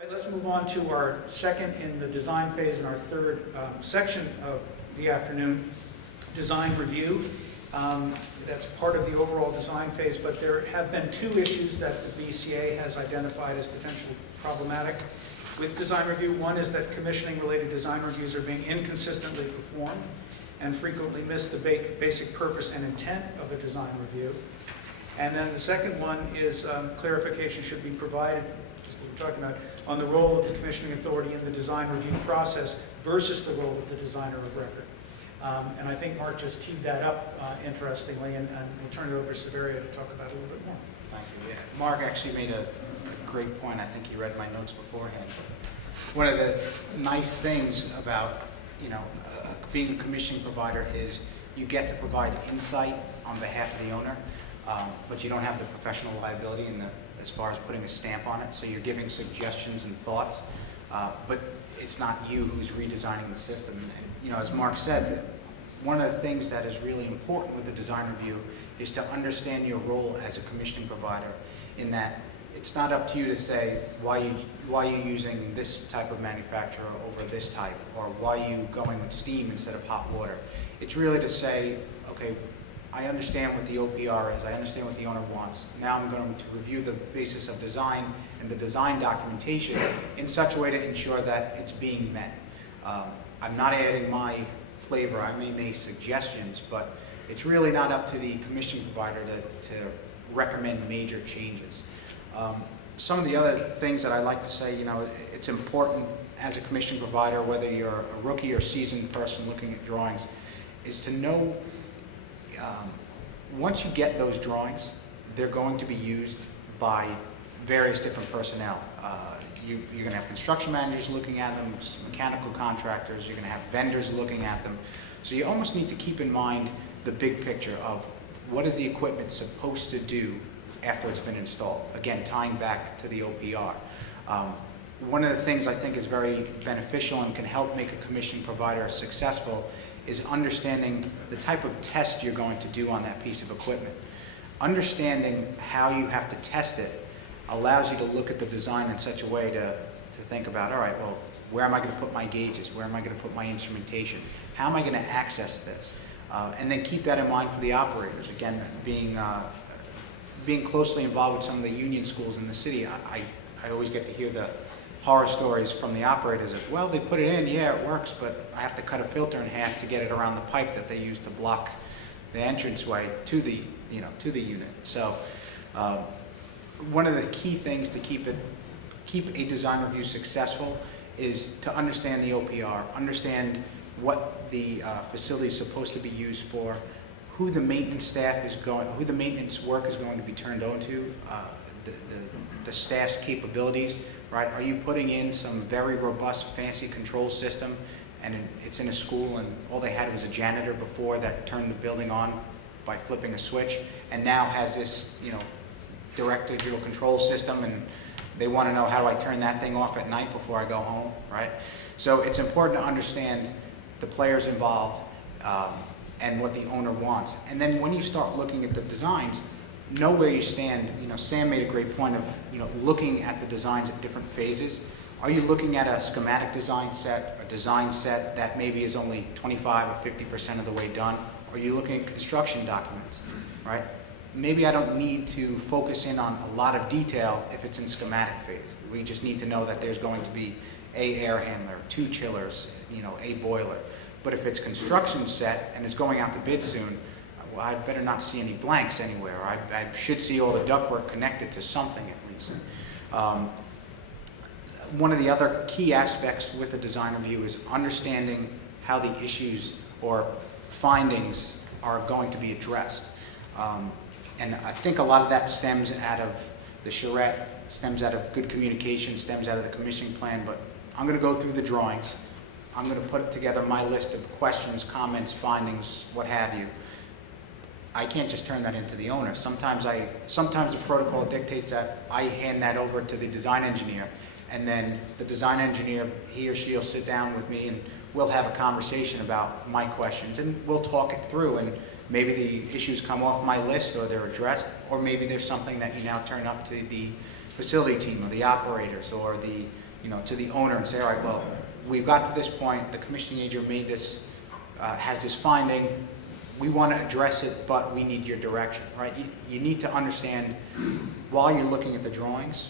All right, let's move on to our second in the design phase and our third section of the afternoon, design review. That's part of the overall design phase, but there have been two issues that the BCA has identified as potentially problematic with design review. One is that commissioning-related design reviews are being inconsistently performed and frequently miss the basic purpose and intent of a design review. And then the second one is clarification should be provided, just what we're talking about, on the role of the commissioning authority in the design review process versus the role of the designer of record. And I think Mark just teed that up interestingly, and we'll turn it over to Severia to talk about it a little bit more. Thank you. Yeah. Mark actually made a great point. I think he read my notes beforehand. One of the nice things about being a commissioning provider is you get to provide insight on behalf of the owner, but you don't have the professional liability as far as putting a stamp on it. So you're giving suggestions and thoughts, but it's not you who's redesigning the system. And as Mark said, one of the things that is really important with the design review is to understand your role as a commissioning provider, in that it's not up to you to say why are you using this type of manufacturer over this type, or why are you going with steam instead of hot water. It's really to say, okay, I understand what the OPR is, I understand what the owner wants. Now I'm going to review the basis of design and the design documentation in such a way to ensure that it's being met. I'm not adding my flavor. I may make suggestions, but it's really not up to the commissioning provider to recommend major changes. Some of the other things that I like to say, it's important as a commissioning provider, whether you're a rookie or seasoned person looking at drawings, is to know once you get those drawings, they're going to be used by various different personnel. You're going to have construction managers looking at them, mechanical contractors, you're going to have vendors looking at them. So you almost need to keep in mind the big picture of what is the equipment supposed to do after it's been installed. Again, tying back to the OPR. One of the things I think is very beneficial and can help make a commissioning provider successful is understanding the type of test you're going to do on that piece of equipment. Understanding how you have to test it allows you to look at the design in such a way to think about, all right, well, where am I going to put my gauges? Where am I going to put my instrumentation? How am I going to access this? And then keep that in mind for the operators. Again, being closely involved with some of the union schools in the city, I always get to hear the horror stories from the operators of, well, they put it in, yeah, it works, but I have to cut a filter in half to get it around the pipe that they use to block the entranceway to the unit. So one of the key things to keep a design review successful is to understand the OPR, understand what the facility is supposed to be used for, who the maintenance staff is who the maintenance work is going to be turned on to, the staff's capabilities, right? Are you putting in some very robust, fancy control system, and it's in a school, and all they had was a janitor before that turned the building on by flipping a switch, and now has this, direct digital control system, and they want to know, how do I turn that thing off at night before I go home, right? So it's important to understand the players involved and what the owner wants. And then when you start looking at the designs, know where you stand. Sam made a great point of, looking at the designs at different phases. Are you looking at a schematic design set, a design set that maybe is only 25 or 50% of the way done? Or are you looking at construction documents, right? Maybe I don't need to focus in on a lot of detail if it's in schematic phase. We just need to know that there's going to be a air handler, 2 chillers, a boiler. But if it's construction set and it's going out to bid soon, well, I better not see any blanks anywhere. I should see all the ductwork connected to something at least. One of the other key aspects with the design review is understanding how the issues or findings are going to be addressed. And I think a lot of that stems out of the charrette, stems out of good communication, stems out of the commissioning plan, but I'm going to go through the drawings. I'm going to put together my list of questions, comments, findings, what have you. I can't just turn that into the owner. Sometimes the protocol dictates that I hand that over to the design engineer, and then the design engineer, he or she will sit down with me and we'll have a conversation about my questions, and we'll talk it through, and maybe the issues come off my list or they're addressed, or maybe there's something that you now turn up to the facility team or the operators or the to the owner and say, all right, well, we've got to this point, the commissioning agent made this, has this finding, we want to address it, but we need your direction, right? You need to understand, while you're looking at the drawings,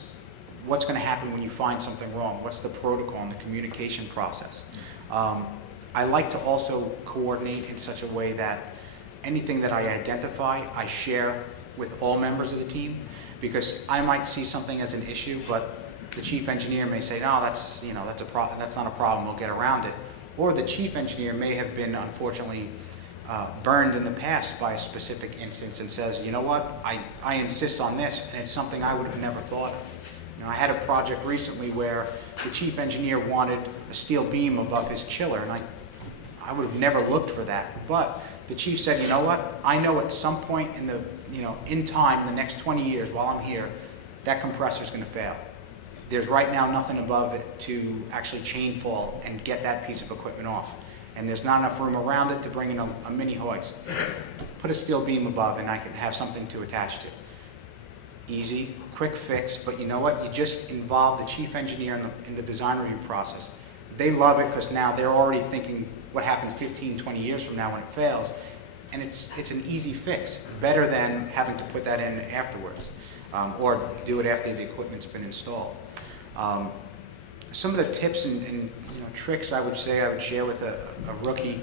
what's going to happen when you find something wrong, what's the protocol and the communication process. I like to also coordinate in such a way that anything that I identify, I share with all members of the team, because I might see something as an issue, but the chief engineer may say, no, that's not a problem, we'll get around it. Or the chief engineer may have been, unfortunately, burned in the past by a specific instance and says, you know what, I insist on this, and it's something I would have never thought of. I had a project recently where the chief engineer wanted a steel beam above his chiller, and I would have never looked for that. But the chief said, you know what, I know at some point in time, the next 20 years while I'm here, that compressor is going to fail. There's right now nothing above it to actually chain fall and get that piece of equipment off. And there's not enough room around it to bring in a mini hoist. Put a steel beam above and I can have something to attach to. Easy, quick fix, but you know what? You just involve the chief engineer in the design review process. They love it because now they're already thinking what happens 15, 20 years from now when it fails. And it's an easy fix, better than having to put that in afterwards, or do it after the equipment's been installed. Some of the tips and tricks I would share with a rookie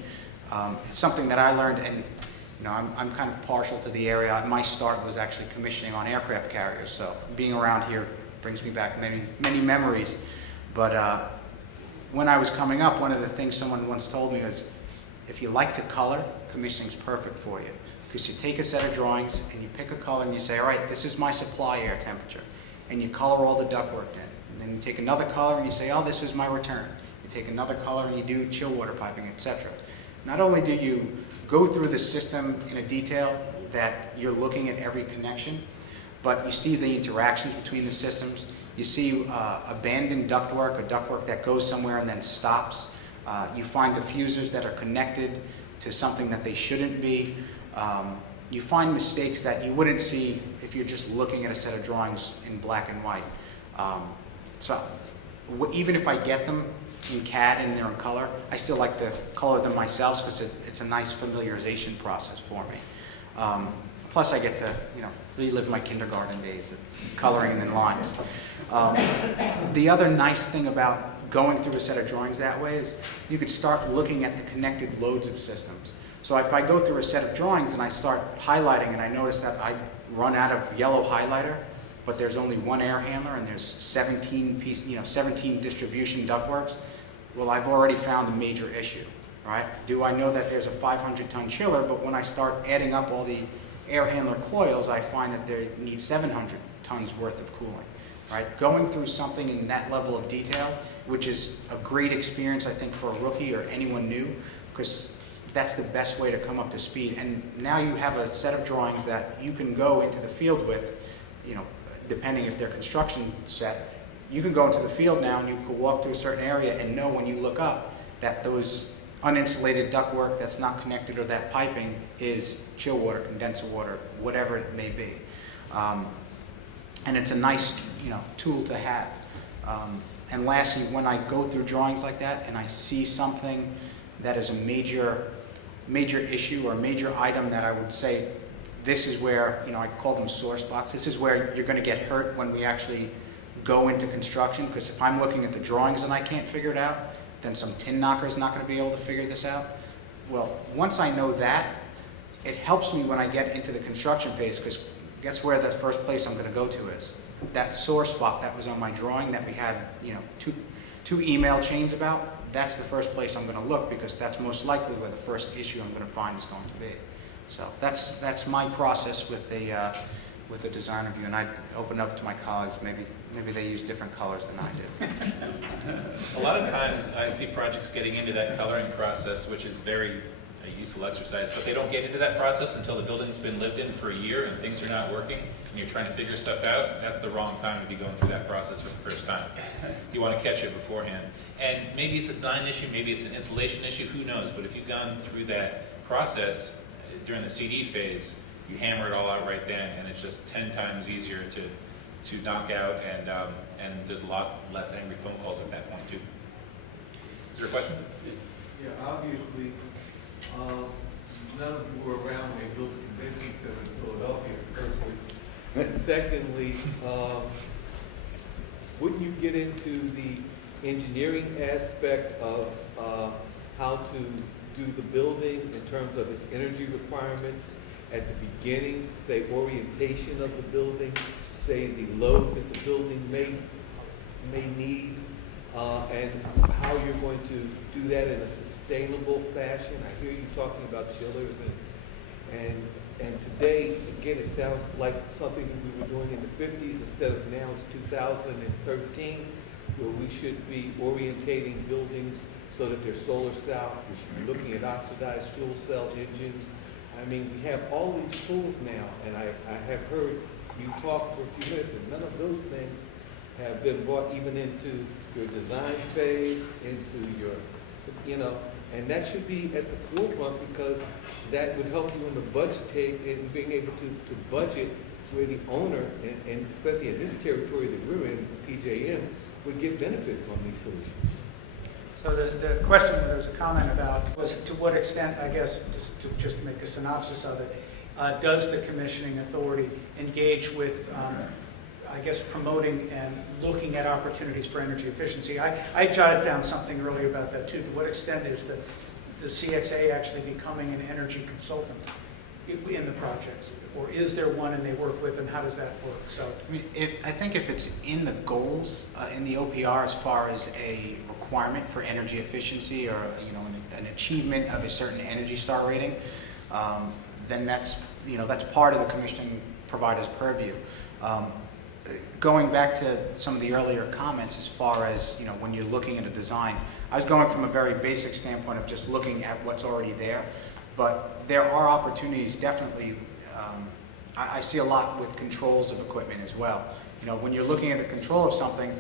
is something that I learned, and I'm kind of partial to the area. My start was actually commissioning on aircraft carriers, so being around here brings me back many memories. But when I was coming up, one of the things someone once told me was, if you like to color, commissioning's perfect for you. Because you take a set of drawings and you pick a color and you say, all right, this is my supply air temperature. And you color all the ductwork in. And then you take another color and you say, oh, this is my return. You take another color and you do chill water piping, etc. Not only do you go through the system in a detail that you're looking at every connection, but you see the interactions between the systems. You see abandoned ductwork, or ductwork that goes somewhere and then stops. You find diffusers that are connected to something that they shouldn't be. You find mistakes that you wouldn't see if you're just looking at a set of drawings in black and white. So even if I get them in CAD and they're in color, I still like to color them myself because it's a nice familiarization process for me. Plus I get to relive my kindergarten days of coloring in lines. The other nice thing about going through a set of drawings that way is you could start looking at the connected loads of systems. So if I go through a set of drawings and I start highlighting and I notice that I run out of yellow highlighter, but there's only one air handler and there's 17 distribution ductworks, well, I've already found a major issue, right? Do I know that there's a 500-ton chiller, but when I start adding up all the air handler coils, I find that they need 700 tons worth of cooling, right? Going through something in that level of detail, which is a great experience, I think, for a rookie or anyone new, because that's the best way to come up to speed. And now you have a set of drawings that you can go into the field with, depending if they're construction set. You can go into the field now and you can walk to a certain area and know when you look up that those uninsulated ductwork that's not connected or that piping is chill water, condenser water, whatever it may be. And it's a nice tool to have. And lastly, when I go through drawings like that and I see something that is a major issue or a major item that I would say, this is where, I call them sore spots. This is where you're going to get hurt when we actually go into construction, because if I'm looking at the drawings and I can't figure it out, then some tin knocker is not going to be able to figure this out. Well, once I know that, it helps me when I get into the construction phase, because guess where the first place I'm going to go to is? That sore spot that was on my drawing that we had, two email chains about, that's the first place I'm going to look, because that's most likely where the first issue I'm going to find is going to be. So that's my process with the design review, and I'd open up to my colleagues. Maybe they use different colors than I do. A lot of times I see projects getting into that coloring process, which is very a useful exercise, but they don't get into that process until the building's been lived in for a year and things are not working and you're trying to figure stuff out. That's the wrong time to be going through that process for the first time. You want to catch it beforehand. And maybe it's a design issue, maybe it's an installation issue, who knows, but if you've gone through that process during the CD phase, you hammer it all out right then, and it's just 10 times easier knock out, and there's a lot less angry phone calls at that point too. Is there a question? Yeah, obviously, none of you were around when they built the convention center in Philadelphia, firstly. And secondly, wouldn't you get into the engineering aspect of how to do the building in terms of its energy requirements at the beginning, say orientation of the building, say the load that the building may need, and how you're going to do that in a sustainable fashion? I hear you talking about chillers and today, again, it sounds like something that we were doing in the 50s instead of now it's 2013, where we should be orientating buildings so that they're solar cell. We should be looking at oxidized fuel cell engines. I mean, we have all these tools now, and I have heard you talk for a few minutes, and none of those things have been brought even into your design phase, into your, and that should be at the forefront because that would help you in the budgeting and being able to budget where the owner, and especially in this territory that we're in, PJM, would get benefit from these solutions. So the question, there's a comment about, was to what extent, I guess, just to make a synopsis of it, does the commissioning authority engage with, I guess, promoting and looking at opportunities for energy efficiency? I jotted down something earlier about that too. To what extent is the CXA actually becoming an energy consultant in the projects? Or is there one and they work with them? How does that work? So, I mean, I think if it's in the goals, in the OPR, as far as a requirement for energy efficiency or an achievement of a certain Energy Star rating, then that's part of the commissioning provider's purview. Going back to some of the earlier comments, as far as when you're looking at a design, I was going from a very basic standpoint of just looking at what's already there, but there are opportunities definitely. I see a lot with controls of equipment as well. When you're looking at the control of something,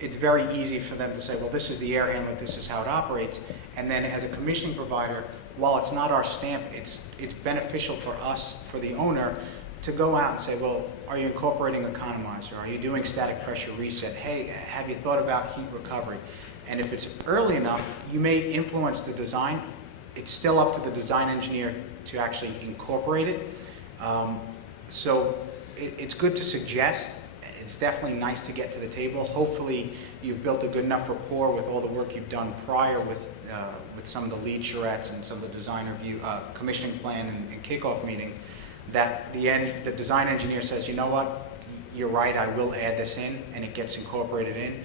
it's very easy for them to say, well, this is the air handler, this is how it operates. And then as a commissioning provider, while it's not our stamp, it's beneficial for us, for the owner, to go out and say, well, are you incorporating economizer? Are you doing static pressure reset? Hey, have you thought about heat recovery? And if it's early enough, you may influence the design. It's still up to the design engineer to actually incorporate it. So it's good to suggest. It's definitely nice to get to the table. Hopefully you've built a good enough rapport with all the work you've done prior with some of the lead charrettes and some of the design review, commissioning plan and kickoff meeting, that the design engineer says, you know what, you're right, I will add this in, and it gets incorporated in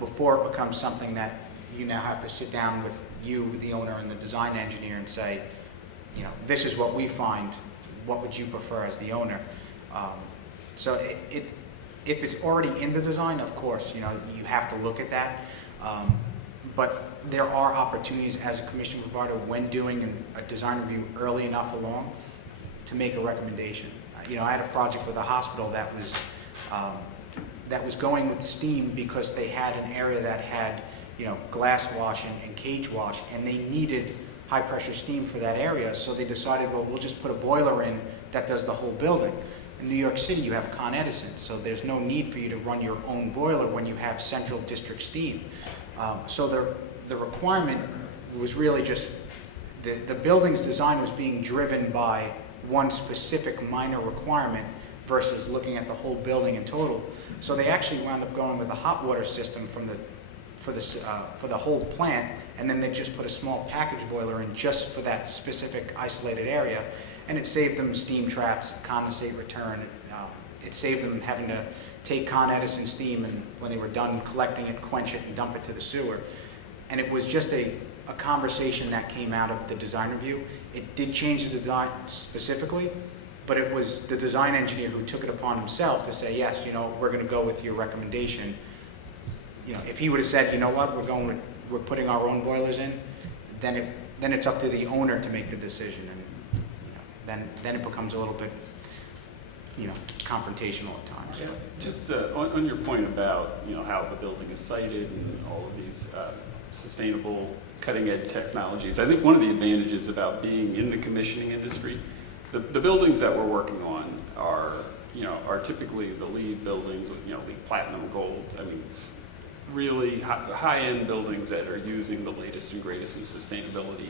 before it becomes something that you now have to sit down with you, the owner, and the design engineer and say, this is what we find, what would you prefer as the owner? So if it's already in the design, of course, you have to look at that. But there are opportunities as a commission provider when doing a design review early enough along to make a recommendation. I had a project with a hospital that was going with steam because they had an area that had glass wash and cage wash, and they needed high pressure steam for that area. So they decided, well, we'll just put a boiler in that does the whole building. In New York City, you have Con Edison, so there's no need for you to run your own boiler when you have central district steam. So the requirement was really just the building's design was being driven by one specific minor requirement versus looking at the whole building in total. So they actually wound up going with a hot water system for the whole plant, and then they just put a small package boiler in just for that specific isolated area. And it saved them steam traps, condensate return. It saved them having to take Con Edison steam and when they were done collecting it, quench it and dump it to the sewer. And it was just a conversation that came out of the design review. It did change the design specifically, but it was the design engineer who took it upon himself to say, yes, we're going to go with your recommendation. If he would have said, you know what, we're putting our own boilers in, then it's up to the owner to make the decision. Then it becomes a little bit, confrontational at times. Yeah. Just on your point about how the building is sited and all of these sustainable cutting-edge technologies, I think one of the advantages about being in the commissioning industry, the buildings that we're working on are are typically the LEED buildings with, LEED Platinum Gold. I mean, really high-end buildings that are using the latest and greatest in sustainability.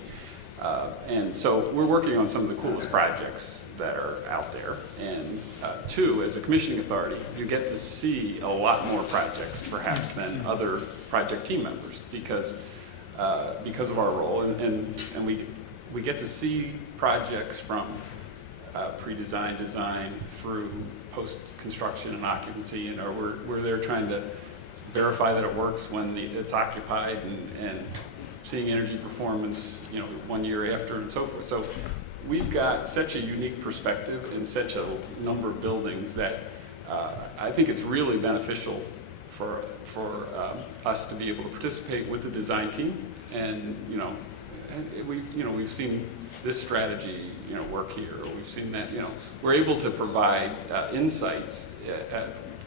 And so we're working on some of the coolest projects that are out there. And two, as a commissioning authority, you get to see a lot more projects perhaps than other project team members because of our role. And we get to see projects from pre-design, design through post-construction and occupancy. We're there trying to verify that it works when it's occupied and seeing energy performance, 1 year after and so forth. So we've got such a unique perspective in such a number of buildings that I think it's really beneficial for us to be able to participate with the design team. And we've seen this strategy work here. We've seen that we're able to provide insights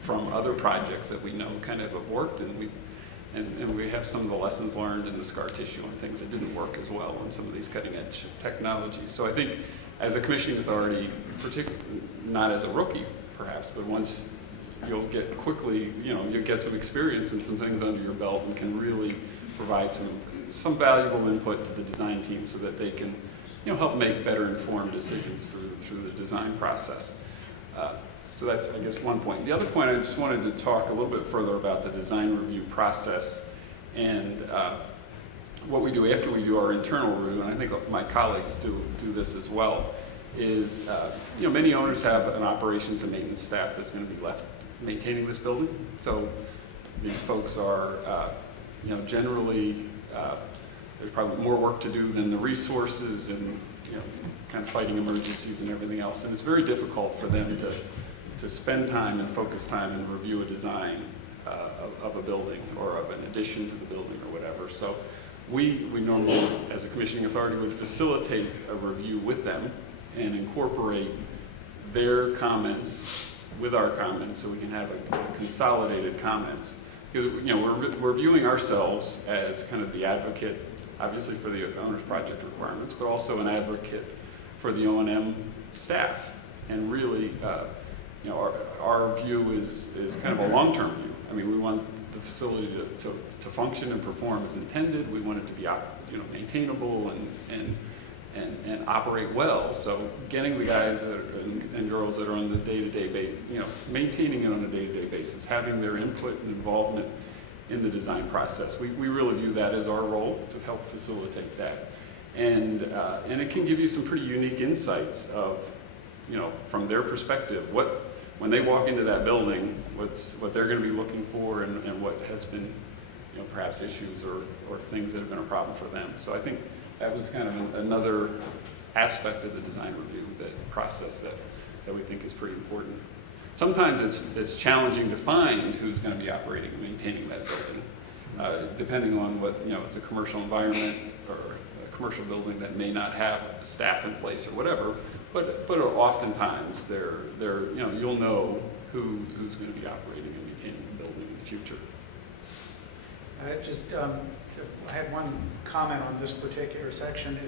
from other projects that we know kind of have worked, and we have some of the lessons learned in the scar tissue and things that didn't work as well in some of these cutting edge technologies. So I think as a commissioning authority, particularly not as a rookie perhaps, but once you'll get quickly, you'll get some experience and some things under your belt and can really provide some valuable input to the design team so that they can help make better informed decisions through the design process. So that's, I guess, one point. The other point, I just wanted to talk a little bit further about the design review process and what we do after we do our internal review, and I think my colleagues do this as well, is many owners have an operations and maintenance staff that's going to be left maintaining this building. So these folks are, generally, there's probably more work to do than the resources and, kind of fighting emergencies and everything else. And it's very difficult for them to spend time and focus time and review a design of a building or of an addition to the building or whatever. So we normally, as a commissioning authority, would facilitate a review with them and incorporate their comments with our comments so we can have a consolidated comments. Because we're viewing ourselves as kind of the advocate, obviously for the owner's project requirements, but also an advocate for the O&M staff. And really, our view is kind of a long-term view. I mean, we want the facility to function and perform as intended. We want it to be maintainable and operate well. So getting the guys and girls that are on the day-to-day maintaining it on a day-to-day basis, having their input and involvement in the design process. We really view that as our role to help facilitate that. And it can give you some pretty unique insights of, from their perspective, when they walk into that building, what they're going to be looking for and what has been, perhaps issues or things that have been a problem for them. So I think that was kind of another aspect of the design review, that process that we think is pretty important. Sometimes it's challenging to find who's going to be operating and maintaining that building, depending on what, it's a commercial environment or a commercial building that may not have staff in place or whatever. But oftentimes you'll know who's going to be operating and maintaining the building in the future. I had one comment on this particular section.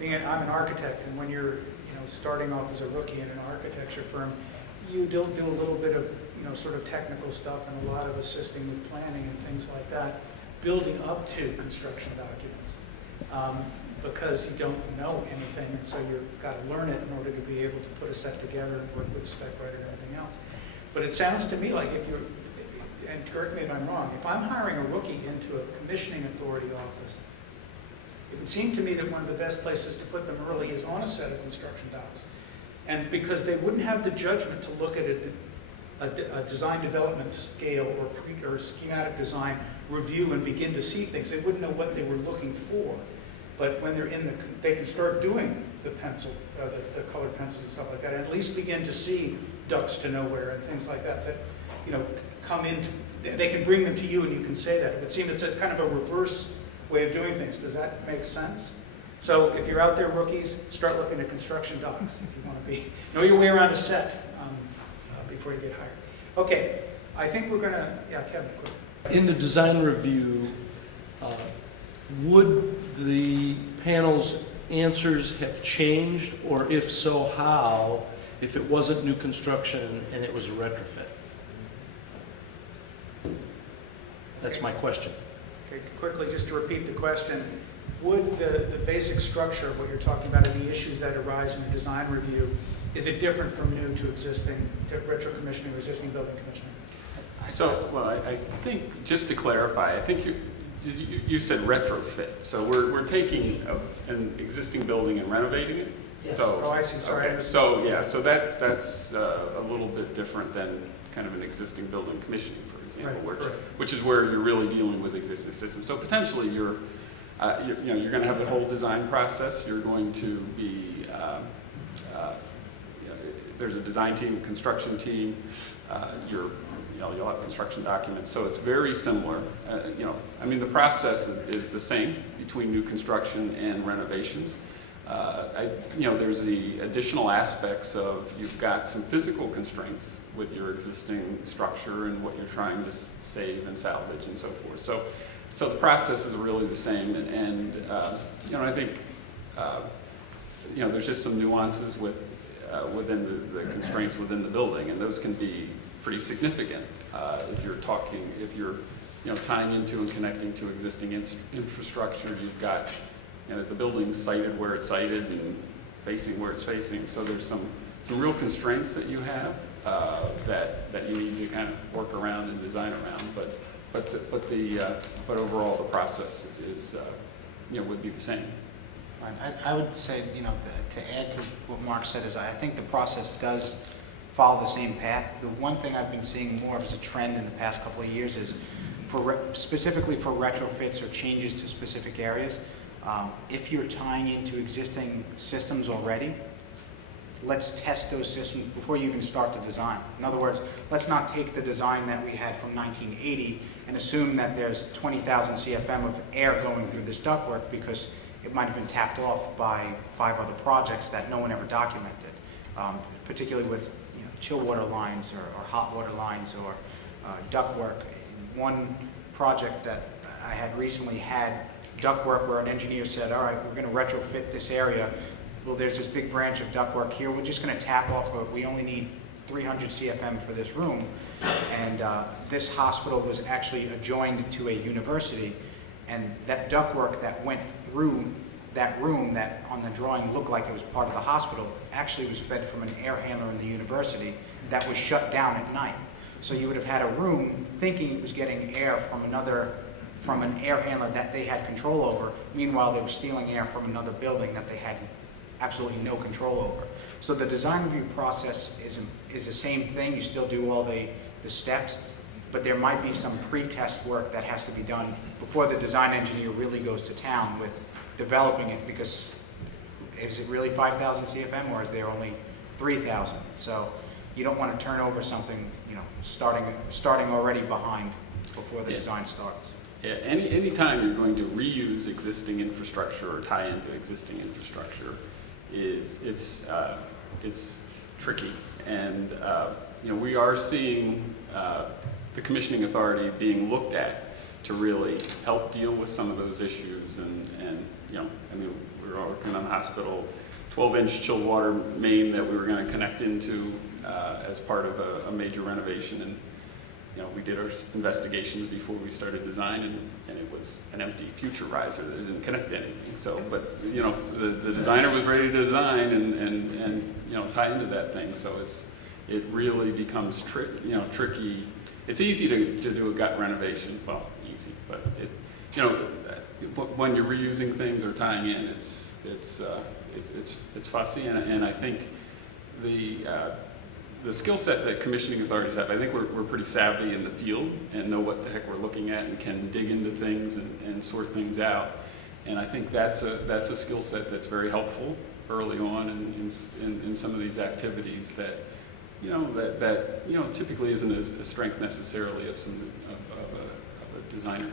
I'm an architect, and when you're starting off as a rookie in an architecture firm, you do a little bit of sort of technical stuff and a lot of assisting with planning and things like that, building up to construction documents. Because you don't know anything, and so you've got to learn it in order to be able to put a set together and work with a spec writer and everything else. But it sounds to me like and correct me if I'm wrong, if I'm hiring a rookie into a commissioning authority office, it would seem to me that one of the best places to put them early is on a set of construction docs. And because they wouldn't have the judgment to look at a design development scale or schematic design review and begin to see things, they wouldn't know what they were looking for. But when they're they can start doing the colored pencils and stuff like that, and at least begin to see ducks to nowhere and things like that, come into, they can bring them to you and you can say that. It would seem it's a kind of a reverse way of doing things. Does that make sense? So if you're out there, rookies, start looking at construction docs if you want to know your way around a set before you get hired. Okay, I think we're going to, Kevin, quick. In the design review, would the panel's answers have changed, or if so, how? if it wasn't new construction and it was a retrofit? That's my question. Okay, quickly, just to repeat the question, would the basic structure of what you're talking about and the issues that arise in a design review, is it different from new to existing, to retro commissioning or existing building commissioning? So, well, I think, just to clarify, I think you said retrofit. So we're taking an existing building and renovating it? Yes. So, Oh, I see, sorry. okay. So, yeah, so that's a little bit different than kind of an existing building commissioning, for example, Right, correct. which is where you're really dealing with existing systems. So potentially you're going to have the whole design process. You're going to be, there's a design team, a construction team. You'll have construction documents. So it's very similar. I mean, the process is the same between new construction and renovations. There's the additional aspects of you've got some physical constraints with your existing structure and what you're trying to save and salvage and so forth. So the process is really the same, and I think there's just some nuances within the constraints within the building, and those can be pretty significant if you're tying into and connecting to existing infrastructure. You've got the building's sited where it's sited and facing where it's facing. So there's some real constraints that you have that you need to kind of work around and design around. But overall the process is would be the same. Right. I would say, to add to what Mark said is I think the process does follow the same path. The one thing I've been seeing more of as a trend in the past couple of years is specifically for retrofits or changes to specific areas, if you're tying into existing systems already, let's test those systems before you even start the design. In other words, let's not take the design that we had from 1980 and assume that there's 20,000 CFM of air going through this ductwork because it might have been tapped off by 5 other projects that no one ever documented, particularly with chill water lines or hot water lines or ductwork. One project that I had recently had ductwork where an engineer said, all right, we're going to retrofit this area. Well, there's this big branch of ductwork here. We're just going to tap off of, we only need 300 CFM for this room. And this hospital was actually adjoined to a university. And that ductwork that went through that room that on the drawing looked like it was part of the hospital actually was fed from an air handler in the university that was shut down at night. So you would have had a room thinking it was getting air from an air handler that they had control over. Meanwhile, they were stealing air from another building that they had absolutely no control over. So the design review process is the same thing. You still do all the steps, but there might be some pre-test work that has to be done before the design engineer really goes to town with developing it, because is it really 5,000 CFM or is there only 3,000? So you don't want to turn over something, starting already behind before the design starts. Yeah, any time you're going to reuse existing infrastructure or tie into existing infrastructure it's tricky, and we are seeing the commissioning authority being looked at to really help deal with some of those issues, and we're working on the hospital 12-inch chilled water main that we were going to connect into as part of a major renovation, and we did our investigations before we started design, and it was an empty future riser that didn't connect to anything. So, but the designer was ready to design and tie into that thing. So it really becomes tricky. It's easy to do a gut renovation. Well, easy, but when you're reusing things or tying in, it's fussy, and I think the skill set that commissioning authorities have, I think we're pretty savvy in the field and know what the heck we're looking at and can dig into things and sort things out. And I think that's a skill set that's very helpful early on in some of these activities that typically isn't a strength necessarily of a designer.